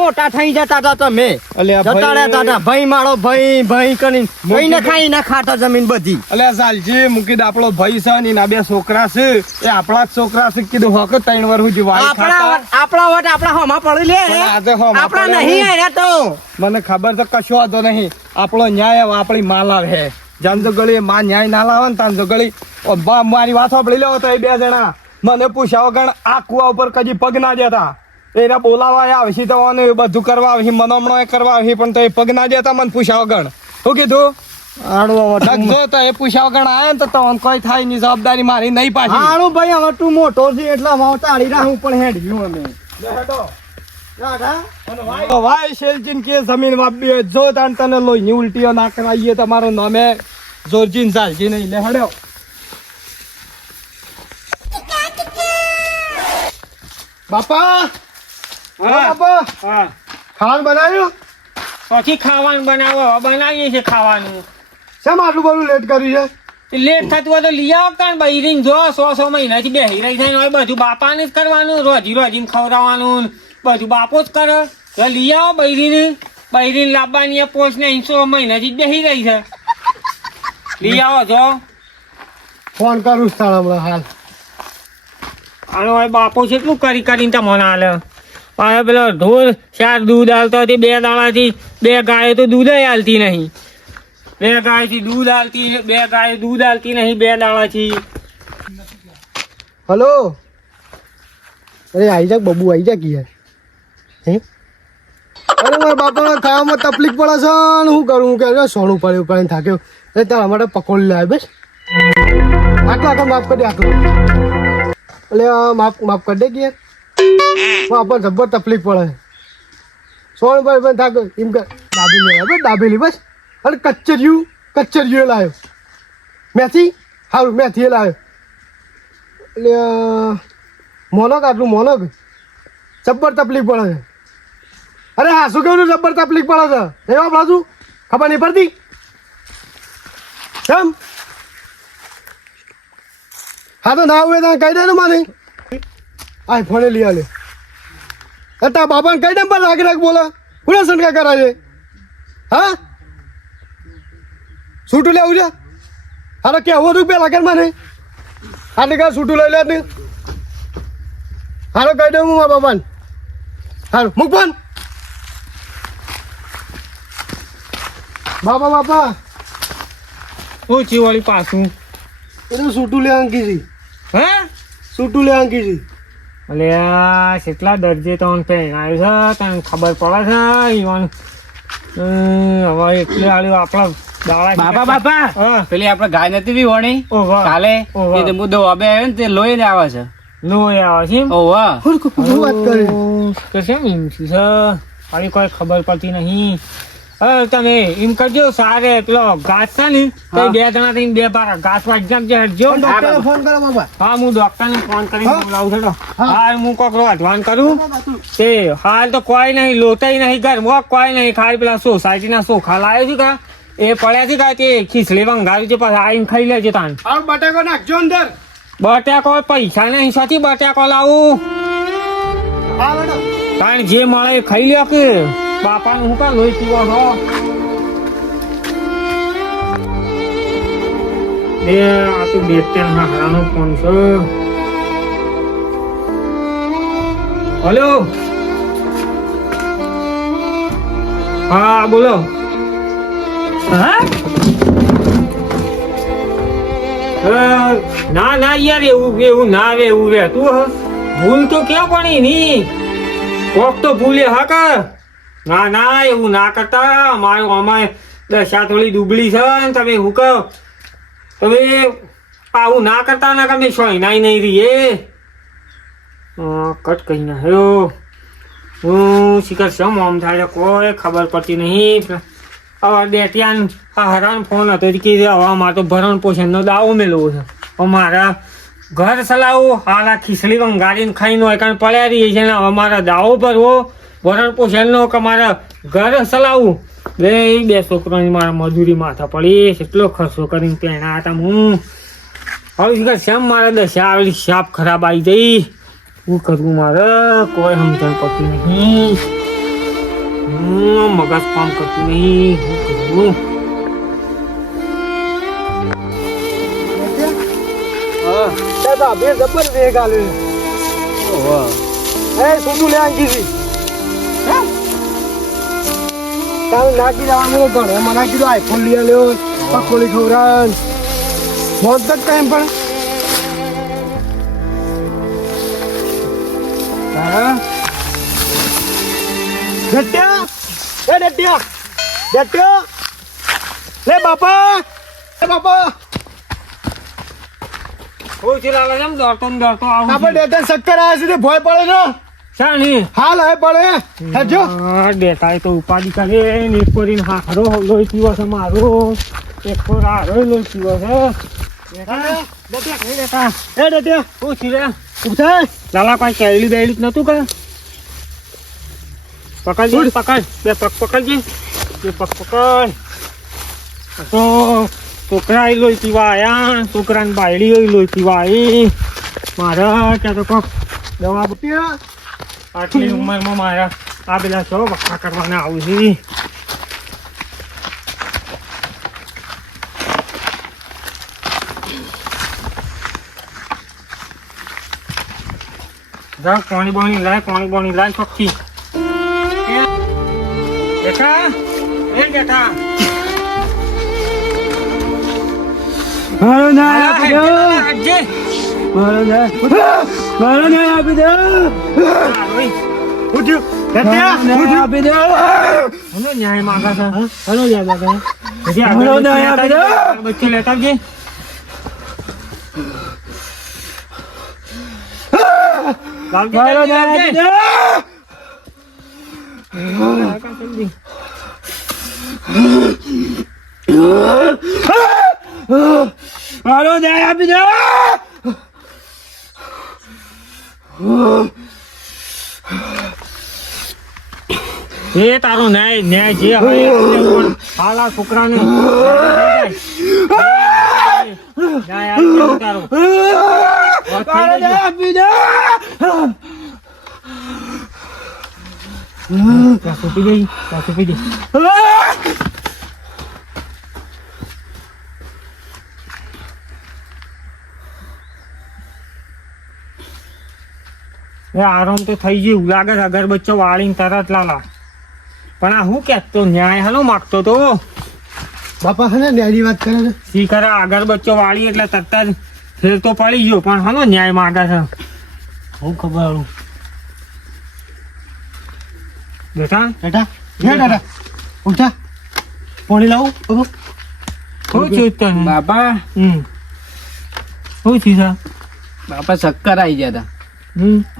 મોટા થઈ જતા હતા તમે અલ્યા જતા રહેતા હતા ભાઈ મારો ભાઈ ભાઈ કરીને ભાઈને ખાઈ ના ખાતા જમીન બધી. અલ્યા સાલજી મૂકી આપણો ભાઈ છે ને એના 2 છોકરા છે એ આપણા જ છોકરા છે કીધું હક 3 વર્ષ સુધી વાઈ આપણા વટ આપણા હોમાં પડી લે આપણા નહીં આયા તો મને ખબર તો કશો વાંધો નહીં. આપણો ન્યાય આપણી માં લાવે જાન તો ગળી માં ન્યાય ના લાવે ને તાન તો ગળી મારી વાત સાંભળી લેવો તો એ 2 જણા મને પૂછ્યા વગર આ કુવા ઉપર કદી પગ ના દેતા. એને બોલાવા આવે તો બધું કરવા આવે મનામણો કરવા આવે પણ તો એ પગ ના દેતા મને પૂછ્યા વગર. શું કીધું જો તો એ પૂછ્યા વગર આવે ને તો કોઈ થાય ની જવાબદારી મારી નહીં પાછી. હાણું ભાઈ હવે તું મોટો છે એટલે તાળી રાહું પણ હેડ ગયું અમે વાય શેલજીન કે જમીન વાપી હોય જો તાન તને લોહીની ઉલટીઓ ના કરાવીએ તમારું નામે જોરજીન ચાલજી નહીં લે હડ્યો. બાપા બાપા ખાવાનું બનાવ્યું? પછી ખાવાનું બનાવીએ છીએ ખાવાનું. શેમ આટલું બધું લેટ કર્યું છે? લેટ થતું હોય તો લઈ આવો કાન બૈરીને જો 100 મહિનાથી બેહી રહી થાય ને બધું બાપાને જ કરવાનું રોજી ખવડાવવાનું બધું બાપો જ કરે. તો લઈ આવો બૈરીને લાવવાની પોચ ને 100 મહિનાથી બેહી રહી છે. લઈ આવો જો ફોન કરું હમણાં હાલ. આનો હવે બાપો છે એટલું કરીને તમને હાલે. હવે પેલો ઢોર 4 દૂધ હાલતો હતી 2 દાડાથી 2 ગાયો તો દૂધ હાલતી નહીં. 2 ગાયથી દૂધ હાલતી 2 ગાય દૂધ હાલતી નહીં 2 દાડાથી. હલો અરે આઈ જા બબુ આઈ જા કી હે અરે મારા બાપાને ખાવામાં તકલીફ પડે છે ને શું કરું કે સોનું પડ્યું કરીને થાક્યો એ તારા માટે પકોડી લાવે બસ આટલા માફ કરી આટલું એટલે માફ કરી દે કે આપણને જબ્બર તકલીફ પડે સોનું પડ્યું થાક્યો એમ કે દાબેલી લાવે દાબેલી બસ અને કચ્ચરિયું લાવ્યો મેથી સારું મેથી એ લાવ્યો એટલે મોનક આટલું મોનક જબ્બર તકલીફ પડે છે. અરે હા શું કેવું જબ્બર તકલીફ પડે છે એવા બાજુ ખબર નહીં પડતી કેમ? હા તો ના હોય તો કહી દે ને મને આ ફોને લઈ આલે તારા બાપાને કઈ નંબર રાખ બોલે પૂરા સંડકા કરાય છે. હા છૂટું લેવું છે? હારે કેવું રૂપિયા લાગે મને આટલે કાં છૂટું લઈ લે ને હારો કહી દઉં હું મારા બાપાને. હારું મૂક પણ બાપા શું થયું વળી પાછું? એનું છૂટું લે અંકી છે. હે છૂટું લે અંકી છે. અલે કેટલા દરજે તો પહેરાયું છે તને ખબર પડે છે ઈવન હવે એટલે આલ્યું આપણા બાપા પેલી આપડે ગાય નથી બી વણી કાલે એ મુદ્દો અબે આવ્યો ને તે લોહી ને આવે છે. લોહી આવે છે એમ? ઓવા વાત કરે કે કેમ એમ છે આવી કોઈ ખબર પડતી નહીં. હવે તમે એમ કરજો સારે પેલો ઘાસ છે ને તો 2 જણા થઈને 2 પારા ઘાસ વાંચી હટજો. ફોન કરો બાપા. હા હું ડોક્ટરને ફોન કરીને બોલાવું છું. હાલ હું કોક અધવાન કરું તે હાલ તો કોઈ નહીં લોટાઈ નહીં ઘરમાં કોઈ નહીં ખાલી પેલા સોસાયટીના ચોખા લાવ્યો છે કા એ પડ્યા છે કા તે ખીચડી વંગાવ્યું છે પછી આવીને ખાઈ લેજો તાન. બટાકો નાખજો અંદર. બટાકો પૈસા નહીં સાથી બટાકો લાવું કારણ જે મળે એ ખાઈ લ્યો કે બાપાનું શું કા લોહી પીવો છો? આ તો 2-3 હારાનો ફોન છે. હલો હા બોલો. હા ના યાર એવું ના આવે એવું રે તું ભૂલ તો ક્યાં પણ ની કોક તો ભૂલે હા કા ના એવું ના કરતા અમારે દશા થોડી દુબળી છે ને તમે હું કહો તમે આવું ના કરતા ના તમે સોયનાઈ નહીં રહીએ કટ કહી ના હેલો હું શિખર સમ આમ થાય કોઈ ખબર પડતી નહીં. હવે બેટિયાન હરાન ફોન હતો કે હવે મારે તો ભરણ પોષણનો દાવો મેળવો છે. મારા ઘર ચલાવવું હાલા ખીચડી વંગારીને ખાઈને હોય કારણ પડ્યા રહીએ છે ને હવે મારા દાવો ભરવો ભરણ પોષણનો કે મારા ઘર ચલાવવું બે 2 છોકરાની મારા મજૂરી માથા પડી એટલો ખર્ચો કરીને પહેણા હતા હું. હવે શેમ મારે દશા આવેલી સાપ ખરાબ આવી જઈ શું કરવું મારે કોઈ સમજણ પડતી નહીં. મગજ કામ કરતું નહીં. શું કરું? તે ભાભીએ જબર વેગ આલ્યો. એ સુધુ લે આંગી તારે નાખી જવાનું ઘરે મને કીધું આઈફોન લઈ આલ્યો પકોડી ખવડાવ મોત જ ટાઈમ પણ હા ડટ્યા એ ડટ્યા લે બાપા હું ચલાવે છે એમ દોડતો ને દોડતો આવું આપણે ડેટા ચક્કર આવે છે ભય પડે છે શાની હાલ હવે પડે હેજો ડેટા તો ઉપાધિ કરે ને એક કરીને હારો લોહી પીવો છે મારો એક પર હારો લોહી પીવો છે ડેટા શું છે રે ઉઠાય લાલા કોઈ કેળલી બેળી નતું કે પકડજે પકડ બે પગ પકડજે બે પગ પકડ તો છોકરા લોહી પીવા આયા છોકરાને બાયડી લોહી પીવા આવી મારા ત્યાં તો કોક દવા આટલી ઉંમરમાં મારા આ બધા છો વખા કરવાના આવું છે જા પાણી પાણી લાય ચોખ્ખી બેટા એ બેટા મારો ના આપી દો આજે મારો ના આપી દો ઉઠ્યો ડટ્યા આપી દો હનો ન્યાય માંગા છે હનો ન્યાય માંગા છે હનો ન્યાય આપી દો બચ્ચે લેતા આવજે મારો ના આપી દો મારો ન્યાય આપી દો એ તારો ન્યાય જે હોય હાલા છોકરાને ન્યાય આપી તારો મારો ન્યાય આપી દો પી જઈ આરામ તો થઈ ગયું લાગે છે અગર બચ્ચો વાળીને તરત લાલા પણ આ હું કહેતો ન્યાય હાલો માગતો તો બાપા હે ને ન્યાયની વાત કરે છે સી ખરા આગળ બચ્ચો વાળી એટલે તરત જ ફેર તો પડી ગયો પણ હાલો ન્યાય માગે છે હું ખબર આવું બેટા ઉઠા પાણી લાવું બાબુ શું થયું તને બાપા શું થયું છે બાપા ચક્કર આવી ગયા હતા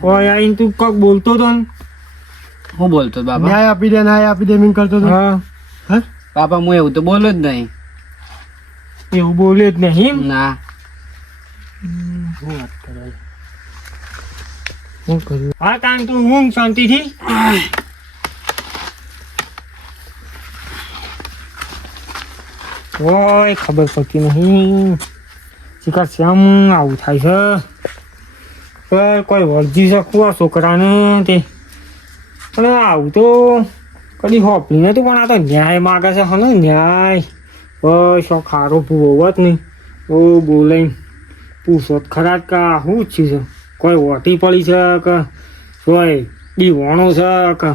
કોઈ આઈને તું કોક બોલતો તો ને હું બોલતો બાપા ન્યાય આપી દે મીન કરતો હતો હા હા બાપા હું એવું તો બોલો જ નહીં એવું બોલે જ નહીં ના શું કર્યું હા તાન તું ઊંઘ શાંતિથી ઓય ખબર પડતી નહીં શિકાર શ્યામ આવું થાય છે પર કોઈ વળજી શકું આ છોકરાને તે પણ આવું તો કદી હોપલી નતું પણ આ તો ન્યાય માગે છે હને ન્યાય બસ શો ખારો ભૂવો હોત નહીં ઓ બોલાઈ પૂછો ખરા જ કા શું જ છે કોઈ વટી પડી છે કે કોઈ દીવાણો છે કે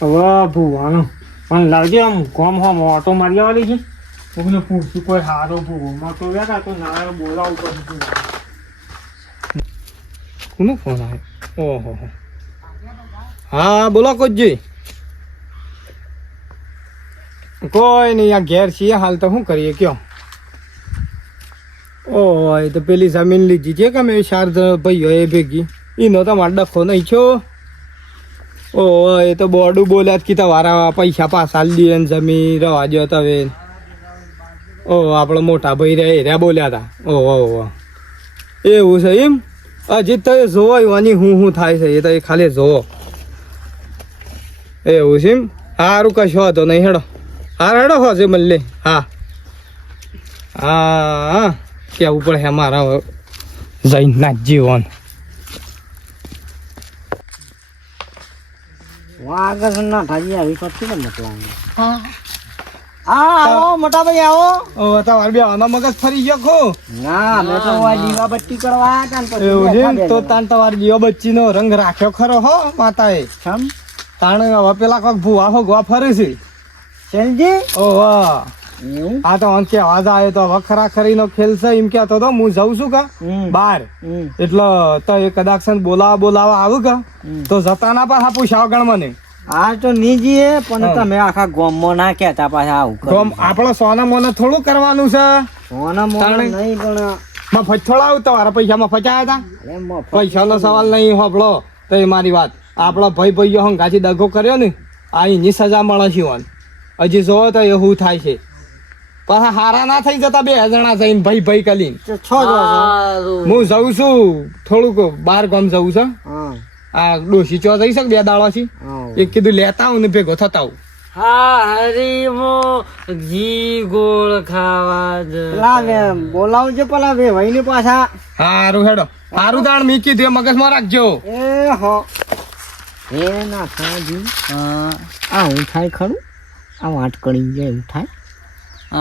હવે ભૂવાનો પણ લાવજે આમ ગમ હમ ઓટો મારી આવવાની છે કોઈને પૂછ્યું કોઈ સારો ભૂવો મોટો વ્યા તો ના બોલાવું પડે કોનો ફોન આવ્યો ઓહો હા બોલો કોચજી કોઈ નહીં આ ઘેર છીએ હાલ તો શું કરીએ કયો ઓય તો પેલી જમીન લીધી છે કે મેં 4 જણ ભાઈઓ એ ભેગી એનો તો મારો ડખો નહીં છો ઓ એ તો બોડું બોલ્યા જ કીધા વારા પૈસા પાછા દે ને જમીન રવા દો હવે ઓ આપણો મોટા ભાઈ રહ્યા બોલ્યા હતા ઓહો એવું છે એમ હજી તો એ જોવો એવાની હું થાય છે એ તો એ ખાલી જોવો એવું છે એમ સારું કશો હતો નહીં હેડો હા હેડો હોશે મલ્લે હા હા કેવું પડે હે મારા જઈને ના જીવન વાગસ ના થાજી આવી પછી ને મોકલાવી. આવો મોટા ભાઈ આવો. ઓ તમારે બે આનો મગજ ફરી ગયો ખો. ના મેં તો આ દીવાબત્તી કરવા આયા તા ને એવું પછી છે ને? બેઠા તો બેઠા. તાન તમારી દીવાબત્તીનો રંગ રાખ્યો ખરો હો માતાએ. છમ તાણ હવે પેલા કોક ભૂવા ભોગવા ફરે છે. શેલજી ઓ વાહ. એવું આ તો અંકે અવાજ આવ્યો તો હવે ખરાખરીનો ખેલ છે એમ કહેતો તો હું જઉં છું કા બાર એટલે તો એ કદાચ છે ને બોલાવા આવું કા તો જતા ના પાછા પૂછાવ ગણ મને. આ તો નીજીએ પણ તમે આખા ગોમમાં ના કહેતા પાછા આવું કરો. ગમ આપણો સોના મોને થોડું કરવાનું છે. સોના મોના તાણે. નહીં પણ મફત થોડા આવતા તારા પૈસા મફત આવ્યા હતા. અરે મફત પૈસાનો સવાલ નહીં હોબળો તો એ મારી વાત. આપણો ભાઈઓ હંગાથી દગો કર્યો ને આ એની સજા મળે છે ઓન. હજી જોવો તો એવું થાય છે પાછા હારા ના થઈ જતા બે જણા થઈને ભાઈ કરીને. તો છો જો છો. હું જઉં છું થોડુંક બહાર ગામ જવું છે. હા આ ડોશી ચો જઈ શકે 2 દાડાથી. હા. એક કીધું લેતા આવું ને ભેગો થતા આવું. હા હરીમો ઘી ગોળ ખાવા જ પેલા બોલાવજો પેલા બે ભાઈ ને પાછા. હારું હેડો હારું દાણ મી કીધું એ મગજમાં રાખજો. એ હો એ ના થાજી આ હું થાય ખરું આ વાટ કરી જાય એવું થાય.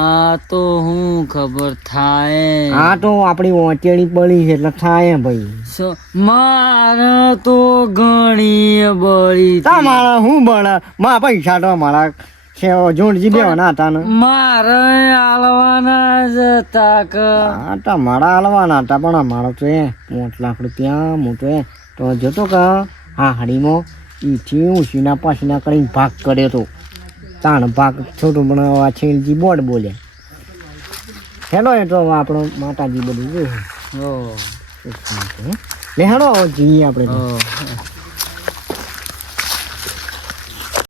આ તો હું ખબર થાય આ તો આપણી ઓટેણી પડી છે એટલે થાય ભાઈ. મારે તો ઘણી બળી તમારા હું બળા માં પૈસા તો મારા છે જોડજી દેવાના હતા ને. મારે આલવાના જ હતા કે હા તમારા હાલવાના હતા પણ અમારો તો એ 5 લાખ રૂપિયા મોટો એ તો જોતો કે હા હડીમાં ઈથી ઉસીના પાસીના કરીને ભાગ કર્યો તો તાણ ભાગ છોટું પણ આ છેલજી બોર્ડ બોલ્યા. હેલો એ તો હવે આપણો માતાજી બધું જોયું. લે હેડો જઈએ આપણે.